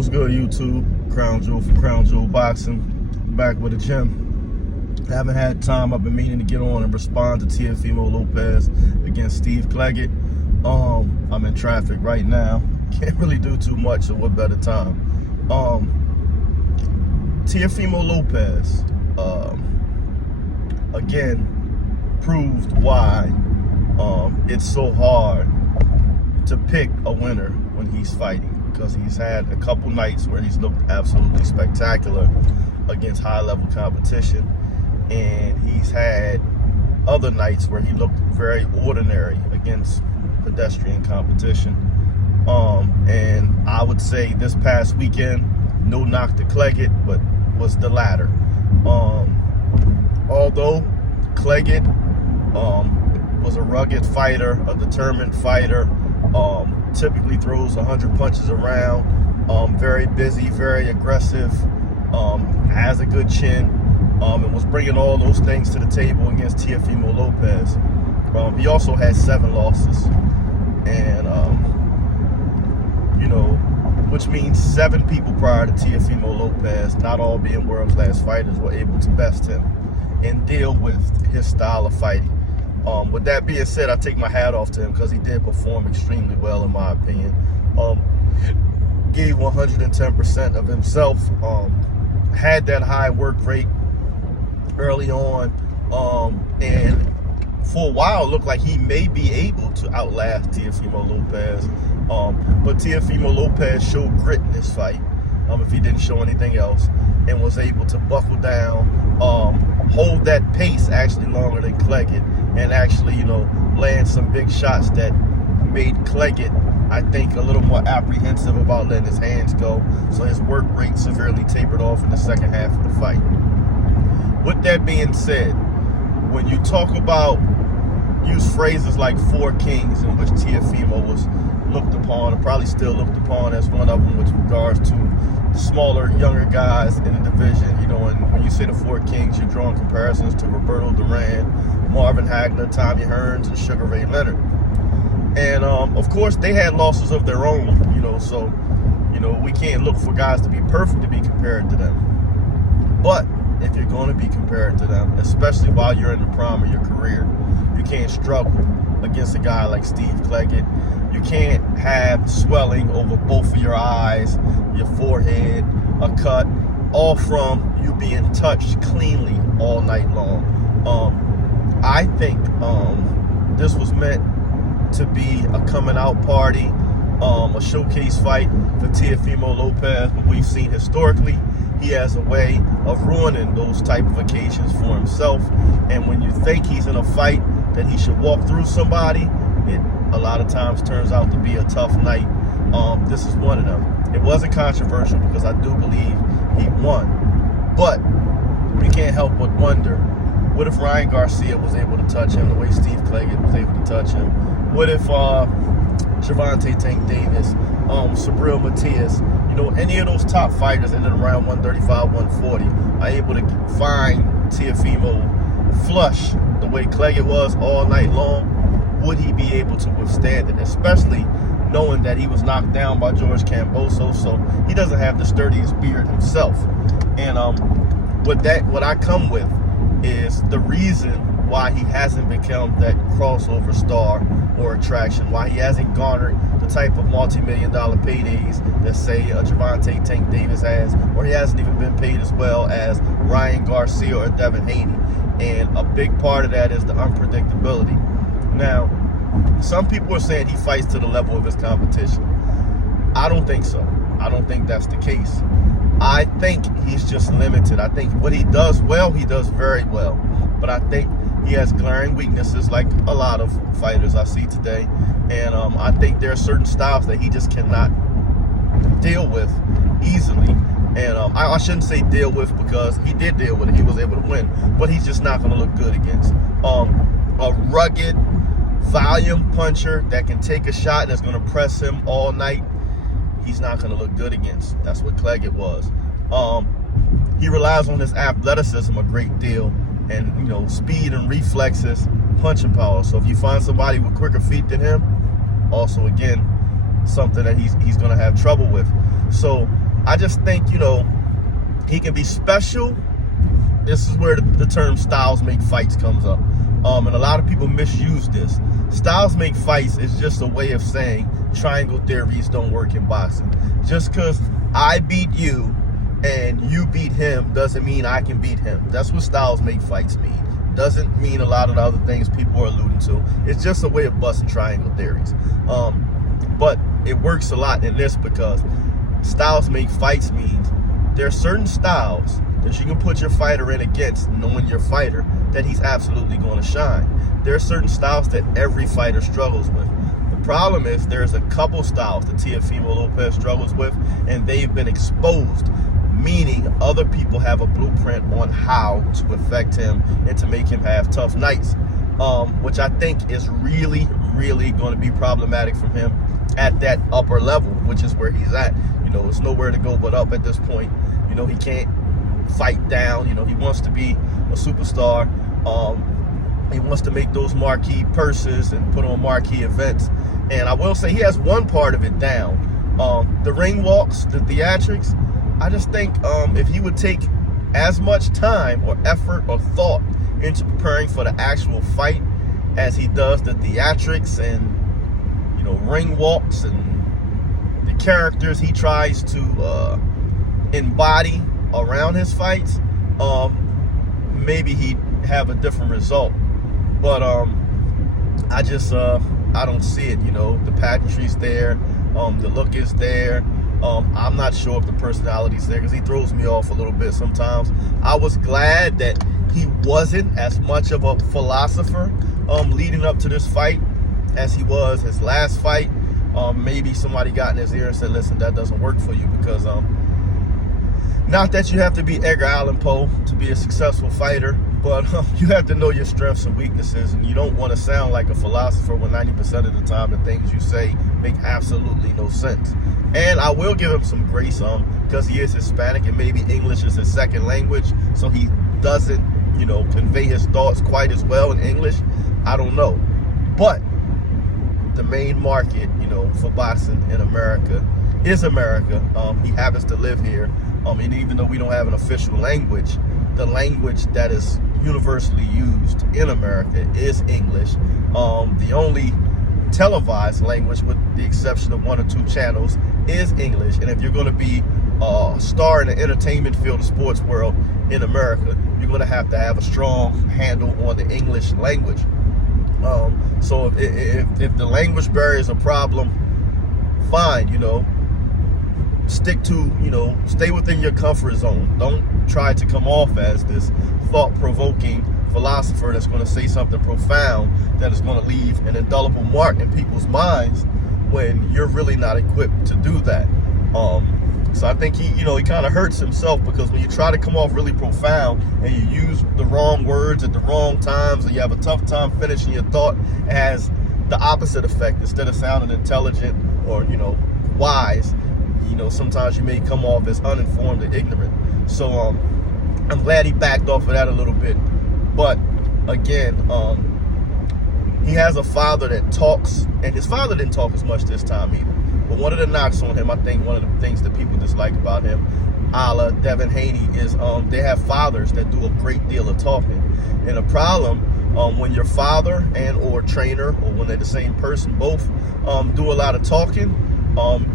What's good, YouTube? Crown Jewel from Crown Jewel Boxing, back with a gym. Haven't had time. I've been meaning to get on and respond to Teofimo Lopez against Steve Cleggett. I'm in traffic right now. Can't really do too much, so what better time? Teofimo Lopez, again, proved why it's so hard to pick a winner when he's fighting, because he's had a couple nights where he's looked absolutely spectacular against high-level competition, and he's had other nights where he looked very ordinary against pedestrian competition. And I would say this past weekend, no knock to Cleggett, but was the latter. Although Cleggett was a rugged fighter, a determined fighter, typically throws 100 punches around, very busy, very aggressive, has a good chin, and was bringing all those things to the table against Teofimo Lopez. He also had 7 losses, and which means 7 people prior to Teofimo Lopez, not all being world-class fighters, were able to best him and deal with his style of fighting. With that being said, I take my hat off to him because he did perform extremely well, in my opinion. Gave 110% of himself, had that high work rate early on, and for a while looked like he may be able to outlast Teofimo Lopez. But Teofimo Lopez showed grit in this fight, if he didn't show anything else, and was able to buckle down, hold that pace actually longer than Cleggett, and actually, land some big shots that made Cleggett, I think, a little more apprehensive about letting his hands go. So his work rate severely tapered off in the second half of the fight. With that being said, when you talk about, use phrases like 4 kings, in which Teofimo was looked upon, and probably still looked upon as one of them with regards to the smaller, younger guys in the division, and when you say the 4 kings, you're drawing comparisons to Roberto Duran, Marvin Hagler, Tommy Hearns, and Sugar Ray Leonard. And of course, they had losses of their own, so, we can't look for guys to be perfect to be compared to them. But if you're going to be compared to them, especially while you're in the prime of your career, you can't struggle against a guy like Steve Cleggett. You can't have swelling over both of your eyes, your forehead, a cut, all from you being touched cleanly all night long. I think this was meant to be a coming out party, a showcase fight for Teofimo Lopez, but we've seen historically he has a way of ruining those type of occasions for himself. And when you think he's in a fight that he should walk through somebody, it a lot of times turns out to be a tough night. This is one of them. It wasn't controversial because I do believe he won. But we can't help but wonder, what if Ryan Garcia was able to touch him the way Steve Cleggett was able to touch him? What if Gervonta Tank Davis, Subriel Matias, any of those top fighters in and around 135, 140 are able to find Teofimo flush the way Cleggett was all night long? Would he be able to withstand it, especially knowing that he was knocked down by George Kambosos, so he doesn't have the sturdiest beard himself. And what I come with is the reason why he hasn't become that crossover star or attraction, why he hasn't garnered the type of multi-million-dollar paydays that, say, Gervonta Tank Davis has, or he hasn't even been paid as well as Ryan Garcia or Devin Haney. And a big part of that is the unpredictability. Now, some people are saying he fights to the level of his competition. I don't think so. I don't think that's the case. I think he's just limited. I think what he does well, he does very well. But I think he has glaring weaknesses like a lot of fighters I see today. And I think there are certain styles that he just cannot deal with easily. And I shouldn't say deal with, because he did deal with it. He was able to win. But he's just not going to look good against a rugged volume puncher that can take a shot that's going to press him all night. He's not going to look good against. That's what Cleggett was. He relies on his athleticism a great deal, and speed and reflexes, punching power. So if you find somebody with quicker feet than him, also again something that he's going to have trouble with. So I just think, he can be special. This is where the term styles make fights comes up. And a lot of people misuse this. Styles make fights is just a way of saying triangle theories don't work in boxing. Just because I beat you and you beat him doesn't mean I can beat him. That's what styles make fights mean. Doesn't mean a lot of the other things people are alluding to. It's just a way of busting triangle theories. But it works a lot in this because styles make fights means there are certain styles that you can put your fighter in against, knowing your fighter, that he's absolutely going to shine. There are certain styles that every fighter struggles with. The problem is there's a couple styles that Teofimo Lopez struggles with, and they've been exposed, meaning other people have a blueprint on how to affect him and to make him have tough nights, which I think is really, really going to be problematic from him at that upper level, which is where he's at. It's nowhere to go but up at this point. He can't fight down. He wants to be a superstar. He wants to make those marquee purses and put on marquee events. And I will say he has one part of it down. The ring walks, the theatrics, I just think if he would take as much time or effort or thought into preparing for the actual fight as he does the theatrics and ring walks and the characters he tries to embody around his fights, maybe he'd have a different result. But I don't see it. The pageantry's there, the look is there. I'm not sure if the personality's there because he throws me off a little bit sometimes. I was glad that he wasn't as much of a philosopher leading up to this fight as he was his last fight. Maybe somebody got in his ear and said, listen, that doesn't work for you because not that you have to be Edgar Allan Poe to be a successful fighter, but you have to know your strengths and weaknesses, and you don't want to sound like a philosopher when 90% of the time the things you say make absolutely no sense. And I will give him some grace because he is Hispanic and maybe English is his second language, so he doesn't, convey his thoughts quite as well in English. I don't know. But the main market, for boxing in America is America. He happens to live here. And even though we don't have an official language, the language that is universally used in America is English. The only televised language, with the exception of 1 or 2 channels, is English. And if you're going to be a star in the entertainment field, the sports world in America, you're going to have a strong handle on the English language. So if the language barrier is a problem, fine, stick to, stay within your comfort zone. Don't try to come off as this thought-provoking philosopher that's going to say something profound that is going to leave an indelible mark in people's minds when you're really not equipped to do that. So I think he kind of hurts himself because when you try to come off really profound and you use the wrong words at the wrong times and you have a tough time finishing your thought, it has the opposite effect. Instead of sounding intelligent or, wise, sometimes you may come off as uninformed and ignorant. So I'm glad he backed off of that a little bit. But again, he has a father that talks, and his father didn't talk as much this time either. But one of the knocks on him, I think one of the things that people dislike about him, a la Devin Haney, is they have fathers that do a great deal of talking. And the problem, when your father and or trainer, or when they're the same person, both do a lot of talking,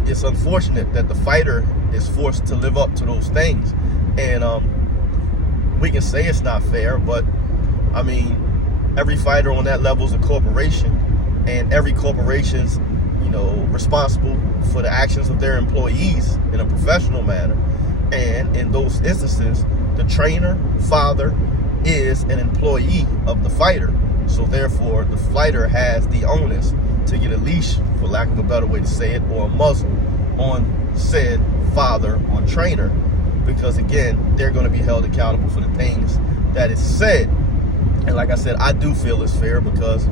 it's unfortunate that the fighter is forced to live up to those things. And we can say it's not fair, but I mean, every fighter on that level is a corporation, and every corporation's responsible for the actions of their employees in a professional manner. And in those instances, the trainer, father, is an employee of the fighter. So therefore, the fighter has the onus to get a leash, for lack of a better way to say it, or a muzzle on said father or trainer, because again, they're going to be held accountable for the things that is said. And like I said, I do feel it's fair because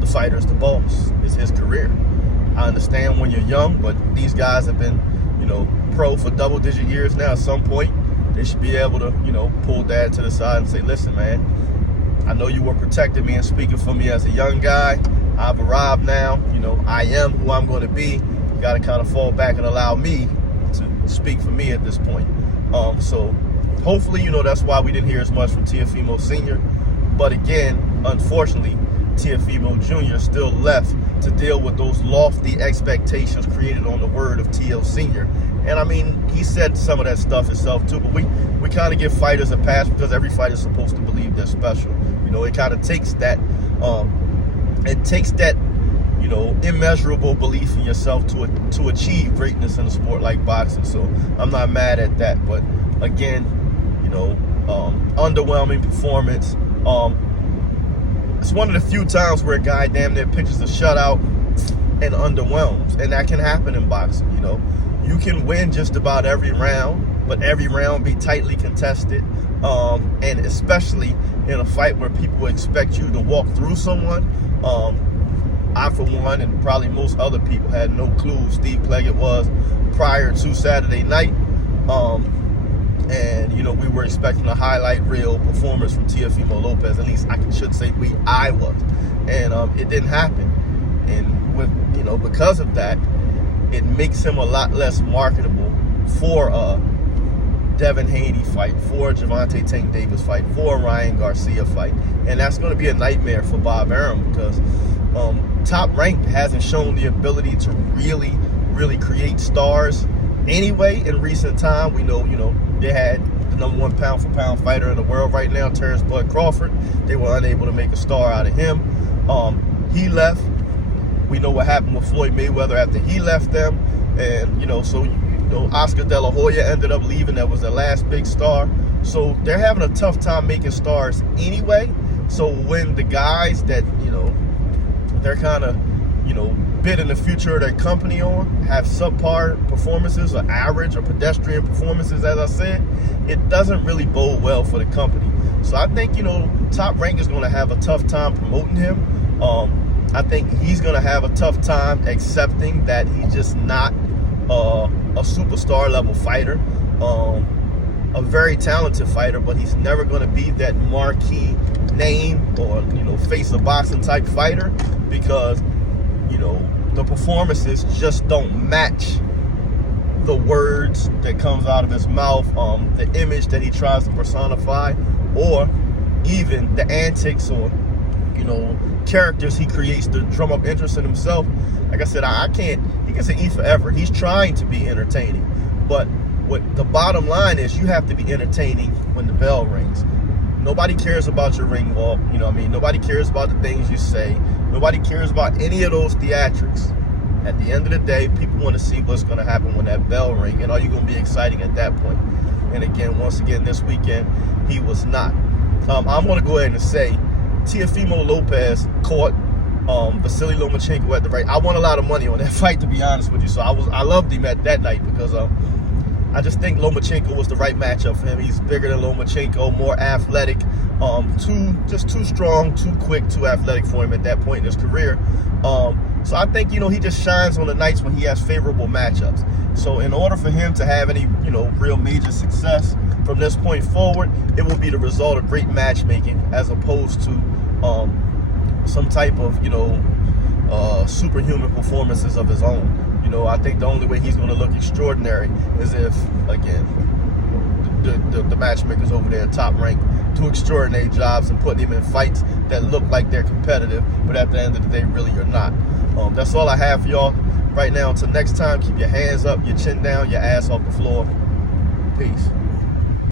the fighter is the boss. It's his career. I understand when you're young, but these guys have been, pro for double-digit years now. At some point, they should be able to, pull dad to the side and say, listen, man, I know you were protecting me and speaking for me as a young guy. I've arrived now. I am who I'm going to be. You got to kind of fall back and allow me to speak for me at this point. So hopefully, you know, that's why we didn't hear as much from Teofimo Sr. But again, unfortunately, Teofimo Jr. still left to deal with those lofty expectations created on the word of Teo Sr. And I mean, he said some of that stuff himself too, but we kind of give fighters a pass because every fighter is supposed to believe they're special. You know, it kind of takes that, you know, immeasurable belief in yourself to achieve greatness in a sport like boxing. So I'm not mad at that. But again, you know, underwhelming performance. It's one of the few times where a guy damn near pitches a shutout and underwhelms, and that can happen in boxing. You know, you can win just about every round, but every round be tightly contested, and especially in a fight where people expect you to walk through someone. I, for one, and probably most other people, had no clue who Steve Pleggett was prior to Saturday night. And, you know, we were expecting a highlight reel performance from Teofimo Lopez. At least I should say I was. And it didn't happen. And, with, you know, because of that, it makes him a lot less marketable for a Devin Haney fight, for a Gervonta Tank Davis fight, for a Ryan Garcia fight. And that's going to be a nightmare for Bob Arum because Top Rank hasn't shown the ability to really create stars anyway in recent time. We know, you know, they had the #1 pound-for-pound fighter in the world right now, Terrence Bud Crawford. They were unable to make a star out of him. He left. We know what happened with Floyd Mayweather after he left them. And, you know, so, you know, Oscar De La Hoya ended up leaving. That was their last big star. So they're having a tough time making stars anyway. So when the guys that, you know, they're kind of, you know, bidding the future of their company on have subpar performances or average or pedestrian performances, as I said, it doesn't really bode well for the company. So I think, you know, Top Rank is going to have a tough time promoting him. I think he's going to have a tough time accepting that he's just not a superstar level fighter, a very talented fighter, but he's never going to be that marquee name or, you know, face of boxing type fighter because, you know, the performances just don't match the words that comes out of his mouth, the image that he tries to personify, or even the antics or, you know, characters he creates to drum up interest in himself. Like I said, he can say E forever. He's trying to be entertaining. But what the bottom line is, you have to be entertaining when the bell rings. Nobody cares about your ring walk, you know what I mean? Nobody cares about the things you say. Nobody cares about any of those theatrics. At the end of the day, people want to see what's going to happen when that bell rings, and are you going to be exciting at that point? And again, once again, this weekend, he was not. I'm going to go ahead and say, Teofimo Lopez caught Vasily Lomachenko at the right. I won a lot of money on that fight, to be honest with you. So I loved him at that night because I just think Lomachenko was the right matchup for him. He's bigger than Lomachenko, more athletic, too strong, too quick, too athletic for him at that point in his career. So I think, you know, he just shines on the nights when he has favorable matchups. So in order for him to have any, you know, real major success from this point forward, it will be the result of great matchmaking as opposed to some type of, you know, superhuman performances of his own. You know, I think the only way he's going to look extraordinary is if, again, the matchmakers over there at Top Rank do extraordinary jobs and putting him in fights that look like they're competitive, but at the end of the day, really are not. That's all I have for y'all right now. Until next time, keep your hands up, your chin down, your ass off the floor. Peace.